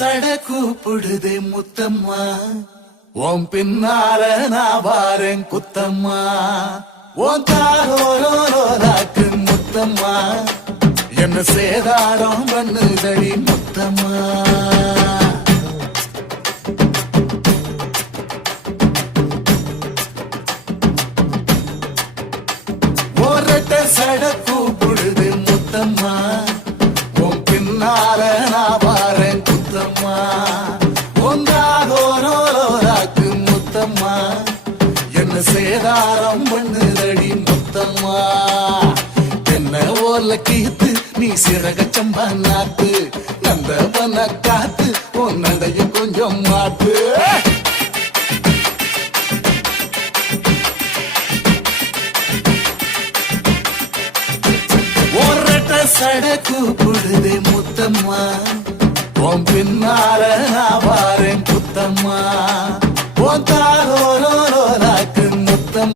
சட கூப்பிடுதே முத்தம்மா, உன் பின்னால நான் வாரேன் குத்தம்மா. உன் தாரோரோராக்கு முத்தம்மா, என்ன சேதாரம் பண்ணுதடி முத்தம்மா. ஒரட்ட சட கூப்பிடுது முத்தம்மா, உன் பின்னால நான் வாரேன் குத்தம்மா. ஒன்றாகோரோராக்கு முத்தம்மா, என்ன சேதாரம் பண்ணுதடி முத்தம்மா. என்ன ஓல கீத்து நீ சிறக சம்பா நாத்து, நந்தவன காத்து உன் நடையும் கொஞ்சம் மாத்து. சட கூப்பிடுதே முத்தம்மா, உன் பின்னால நான் வாரேன் குத்தம்மா. உன் தாரோரோ